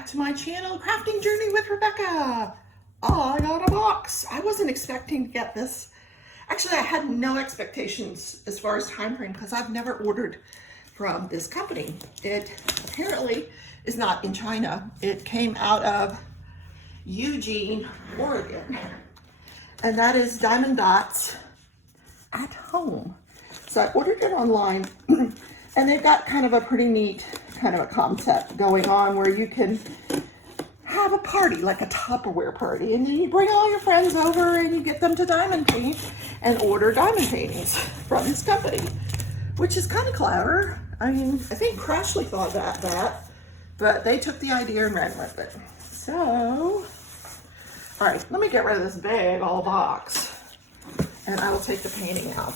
back to my channel, Crafting Journey with Rebecca. Oh, I got a box. I wasn't expecting to get this. Actually, I had no expectations as far as time frame because I've never ordered from this company. It apparently is not in China. It came out of Eugene, Oregon. And that is Diamond Dotz at home. So I ordered it online and they've got kind of a pretty neat kind of a concept going on where you can have a party, like a Tupperware party, and then you bring all your friends over and you get them to diamond paint and order diamond paintings from this company, which is kind of clever. I mean, I think Crashly thought that, but they took the idea and ran with it. So, all right, let me get rid of this big old box and I will take the painting out.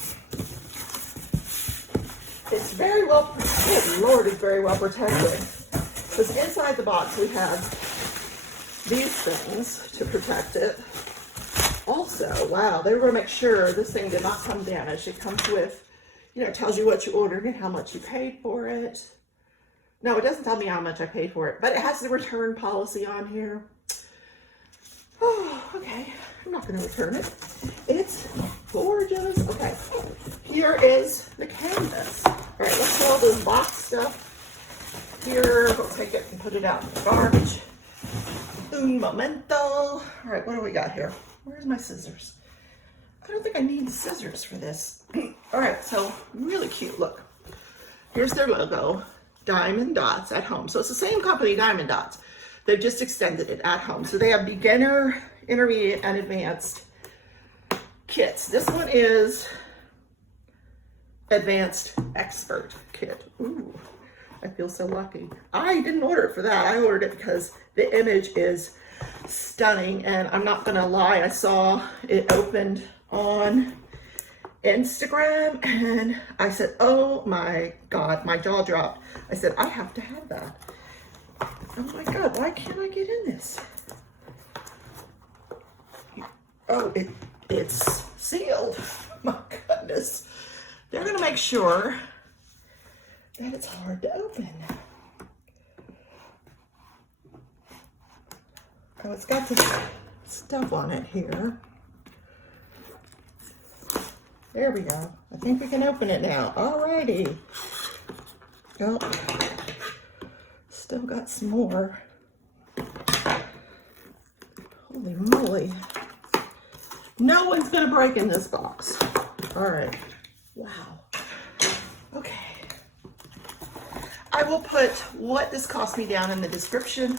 It's very well, good Lord, it's very well protected. Because inside the box we have these things to protect it. Also, wow, they were going to make sure this thing did not come damaged. It comes with, you know, it tells you what you ordered and how much you paid for it. No, it doesn't tell me how much I paid for it, but it has the return policy on here. Oh, okay, I'm not going to return it. It's gorgeous. Okay, here is the canvas. All right, let's put all this box stuff here. We'll take it and put it out in the garbage. Un momento. All right, what do we got here? Where's my scissors? I don't think I need scissors for this. All right, so really cute. Look, here's their logo, Diamond Dotz at home. So it's the same company, Diamond Dotz. They've just extended it at home. So they have beginner, intermediate, and advanced kits. This one is advanced expert kit. Ooh, I feel so lucky. I didn't order it for that. I ordered it because the image is stunning, and I'm not gonna lie, I saw it opened on Instagram and I said, oh my God, my jaw dropped. I said, I have to have that. Oh my God, why can't I get in this? Oh, it's sealed. My goodness. They're gonna make sure that it's hard to open. Oh, it's got this stuff on it here. There we go. I think we can open it now. Alrighty. Oh, still got some more. Holy moly. No one's gonna break in this box. All right. Wow. Okay. I will put what this cost me down in the description,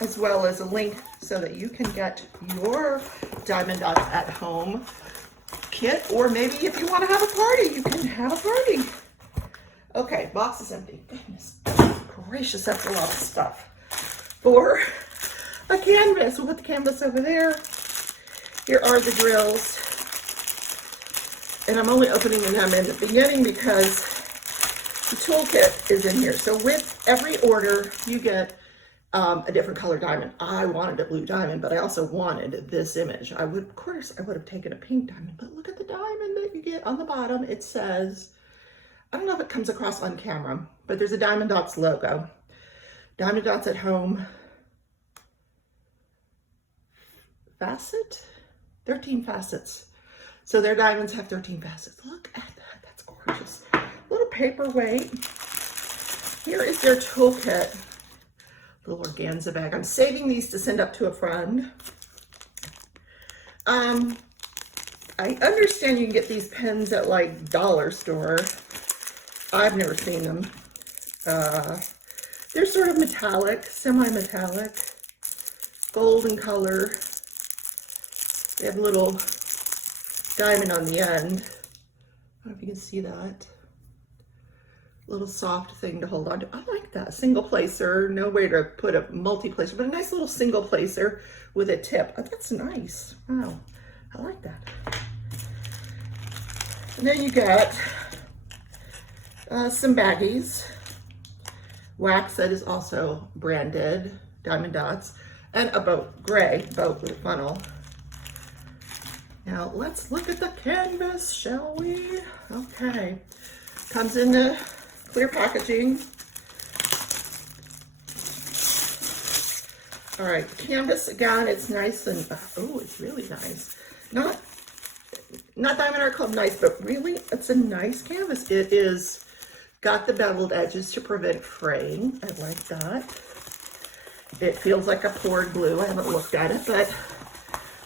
as well as a link so that you can get your Diamond Dotz at home kit, or maybe if you want to have a party, you can have a party. Okay, box is empty. Goodness gracious, that's a lot of stuff for a canvas. We'll put the canvas over there. Here are the drills, and I'm only opening them in the beginning because the toolkit is in here. So with every order, you get a different color diamond. I wanted a blue diamond, but I also wanted this image. Of course, I would have taken a pink diamond, but look at the diamond that you get on the bottom. It says, I don't know if it comes across on camera, but there's a Diamond Dotz logo. Diamond Dotz at home. Facet? 13 facets. So their diamonds have 13 facets. Look at that. That's gorgeous. Little paperweight. Here is their toolkit. Little organza bag. I'm saving these to send up to a friend. I understand you can get these pens at like dollar store. I've never seen them. They're sort of metallic, semi-metallic, golden color. They have a little diamond on the end. I don't know if you can see that. Little soft thing to hold on to. I like that. Single placer, no way to put a multi-placer, but a nice little single placer with a tip. Oh, that's nice. Wow, I like that. And then you got some baggies, wax that is also branded Diamond Dotz, and a boat, gray boat with a funnel. Now let's look at the canvas, shall we? Okay, comes in the clear packaging. All right, canvas again, it's nice and, oh, it's really nice. Not Diamond Art Club nice, but really, it's a nice canvas. It is got the beveled edges to prevent fraying. I like that. It feels like a poured glue. I haven't looked at it, but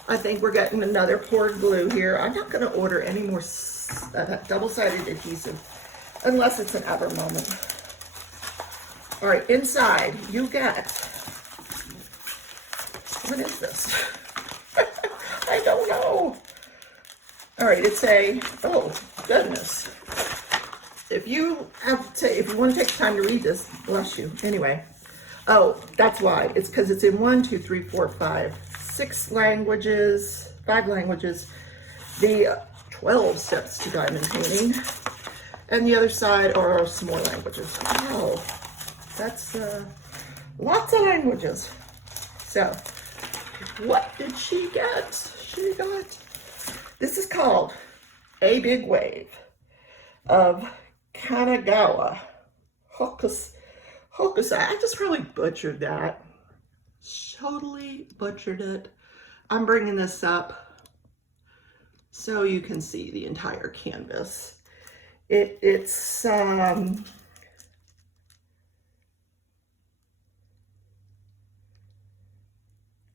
I think we're getting another poured glue here. I'm not going to order any more double-sided adhesive unless it's an ever moment. All right, inside you get, what is this? I don't know. All right, it's a, oh goodness. If you want to take time to read this, bless you. Anyway, oh, that's why. It's because it's in 1, 2, 3, 4, 5, 6 languages, 5 languages. The 12 steps to diamond painting, and the other side are some more languages. Wow, that's lots of languages. So, what did she get? She got, this is called A Big Wave of Kanagawa. Hokusai. I just really butchered that. Totally butchered it. I'm bringing this up so you can see the entire canvas. It's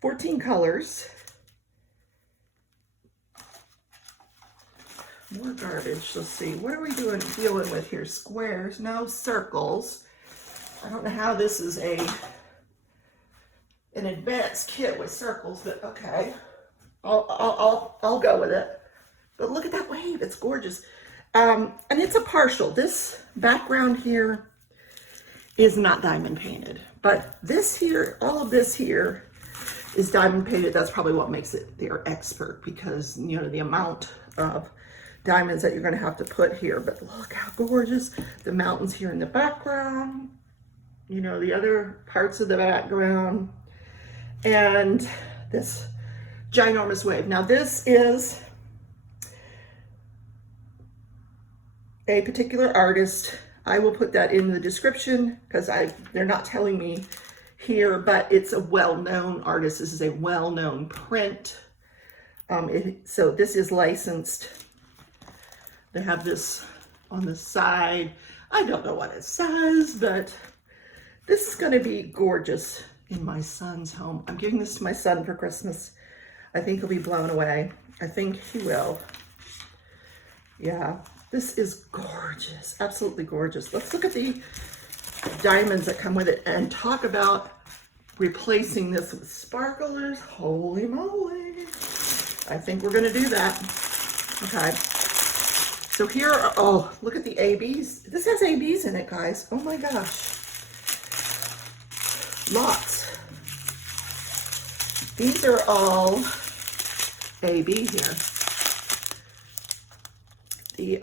14 colors. More garbage. Let's see. What are we dealing with here? Squares? No, circles. I don't know how this is an advanced kit with circles, but okay. I'll go with it. But look at that wave. It's gorgeous. And it's a partial. This background here is not diamond painted, but this here, all of this here is diamond painted. That's probably what makes it their expert, because you know the amount of diamonds that you're going to have to put here. But look how gorgeous. The mountains here in the background, you know, the other parts of the background, and this ginormous wave. Now this is a particular artist. I will put that in the description because they're not telling me here, but it's a well-known artist. This is a well-known print. So this is licensed. They have this on the side. I don't know what it says, but this is going to be gorgeous in my son's home. I'm giving this to my son for Christmas. I think he'll be blown away. I think he will. Yeah, this is gorgeous. Absolutely gorgeous. Let's look at the diamonds that come with it and talk about replacing this with sparklers. Holy moly. I think we're going to do that. Okay. So here are, oh, look at the ABs. This has ABs in it, guys. Oh my gosh. Lots. These are all AB here. The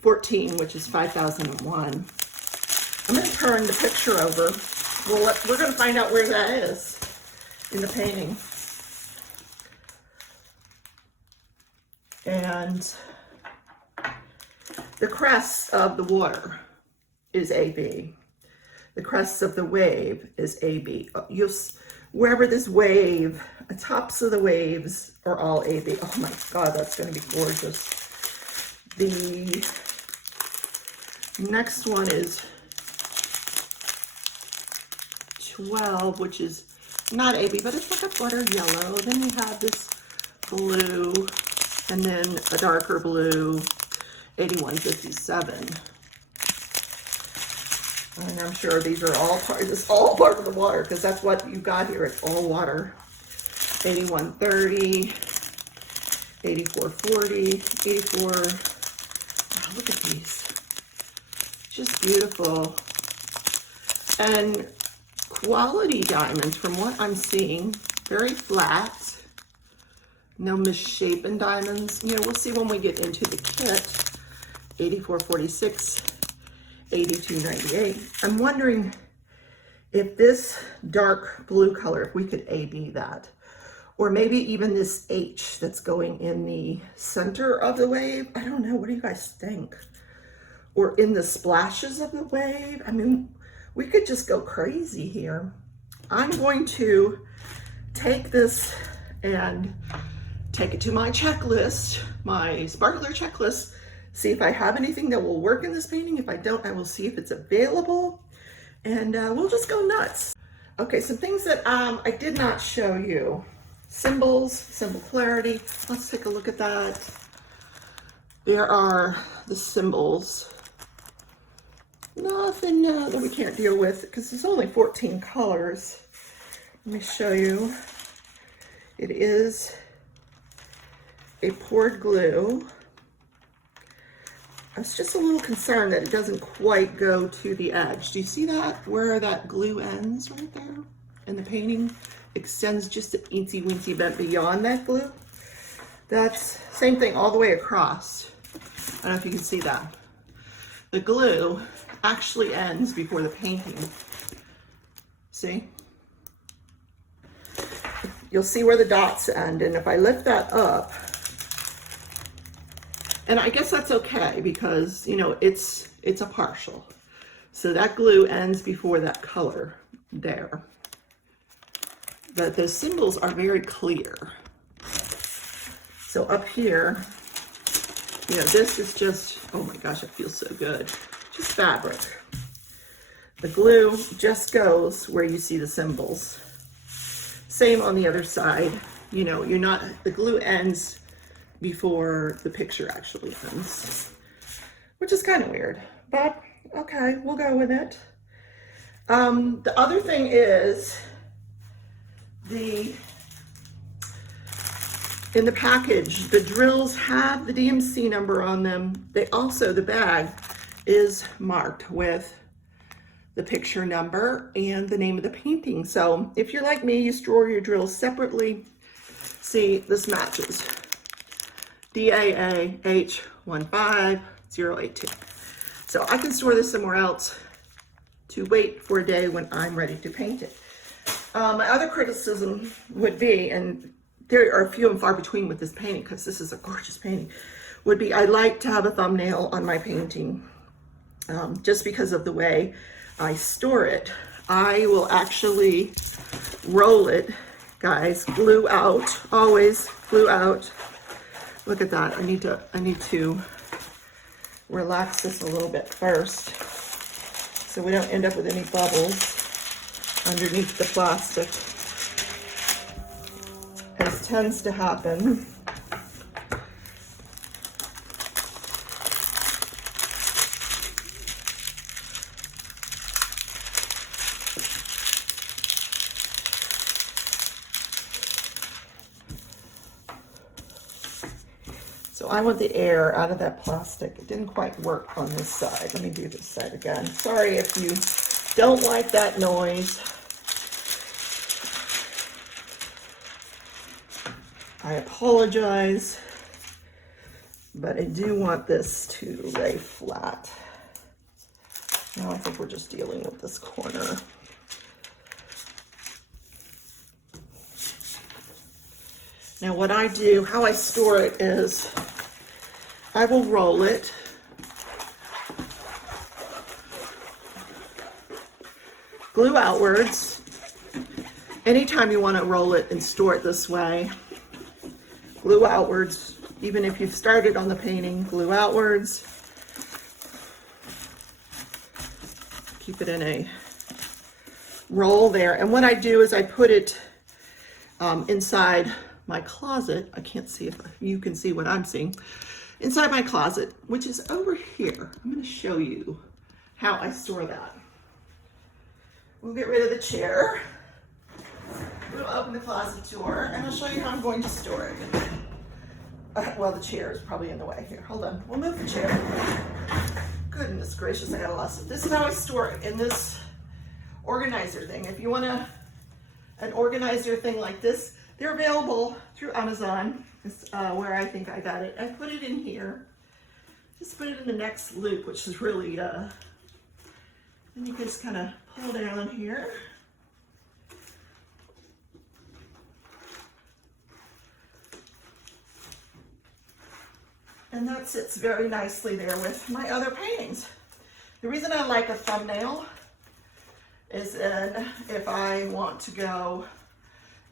14, which is 5001. I'm going to turn the picture over. We're going to find out where that is in the painting. And the crest of the water is AB. The crest of the wave is AB. Wherever this wave, the tops of the waves are all AB. Oh my God, that's going to be gorgeous. The next one is 12, which is not AB, but it's like a butter yellow. Then you have this blue, and then a darker blue, 8157. And I'm sure these are all part, this is all part of the water, because that's what you got here. It's all water. 8130, 8440, 84. Wow, look at these. Just beautiful. And quality diamonds, from what I'm seeing, very flat. No misshapen diamonds. You know, we'll see when we get into the kit. 8446, 8298. I'm wondering if this dark blue color, if we could AB that, or maybe even this H that's going in the center of the wave. I don't know. What do you guys think? Or in the splashes of the wave. I mean, we could just go crazy here. I'm going to take this and take it to my checklist, my sparkler checklist, see if I have anything that will work in this painting. If I don't, I will see if it's available, and we'll just go nuts. Okay, some things that I did not show you. Symbols, symbol clarity. Let's take a look at that. There are the symbols. Nothing that we can't deal with because there's only 14 colors. Let me show you. It is a poured glue. I was just a little concerned that it doesn't quite go to the edge. Do you see that? Where that glue ends right there? And the painting extends just an eensy weensy bit beyond that glue. That's same thing all the way across. I don't know if you can see that. The glue actually ends before the painting. See? You'll see where the dots end, and if I lift that up, and I guess that's okay because, you know, it's a partial. So that glue ends before that color there. But those symbols are very clear. So up here, you know, this is just, oh my gosh, it feels so good. Just fabric. The glue just goes where you see the symbols. Same on the other side. You know, the glue ends before the picture actually ends, which is kind of weird, but okay, we'll go with it. The other thing is in the package, the drills have the DMC number on them. They also, the bag is marked with the picture number and the name of the painting. So if you're like me, you store your drills separately. See, this matches. DAAH15082. So I can store this somewhere else to wait for a day when I'm ready to paint it. My other criticism would be, and there are few and far between with this painting because this is a gorgeous painting, would be I'd like to have a thumbnail on my painting just because of the way I store it. I will actually roll it, guys, glue out, always glue out. Look at that. I need to relax this a little bit first so we don't end up with any bubbles underneath the plastic, as tends to happen. So I want the air out of that plastic. It didn't quite work on this side. Let me do this side again. Sorry if you don't like that noise. I apologize, but I do want this to lay flat. Now I think we're just dealing with this corner. Now what I do, how I store it is, I will roll it. Glue outwards. Anytime you want to roll it and store it this way, glue outwards. Even if you've started on the painting, glue outwards. Keep it in a roll there. And what I do is I put it inside my closet. I can't see if you can see what I'm seeing. Inside my closet, which is over here. I'm going to show you how I store that. We'll get rid of the chair. We'll open the closet door and I'll show you how I'm going to store it. Well, the chair is probably in the way here. Hold on. We'll move the chair. Goodness gracious, I got a lot of. This is how I store it in this organizer thing. If you want an organizer thing like this, they're available through Amazon. It's where I think I got it. I put it in here. Just put it in the next loop, which is really, and you can just kind of pull down here. And that sits very nicely there with my other paintings. The reason I like a thumbnail is if I want to go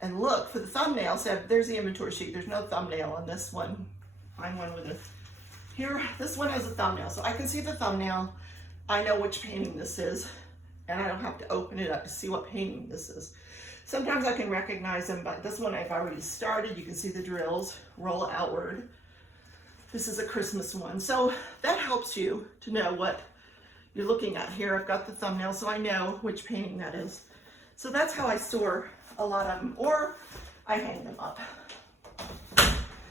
and look for the thumbnail. So there's the inventory sheet. There's no thumbnail on this one. Find one with a, here, this one has a thumbnail. So I can see the thumbnail. I know which painting this is, and I don't have to open it up to see what painting this is. Sometimes I can recognize them, but this one I've already started. You can see the drills roll outward. This is a Christmas one. So that helps you to know what you're looking at here. I've got the thumbnail, so I know which painting that is. So that's how I store a lot of them, or I hang them up.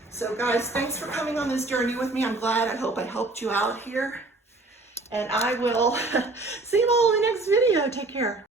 So guys, thanks for coming on this journey with me. I'm glad. I hope I helped you out here. And I will see you all in the next video. Take care.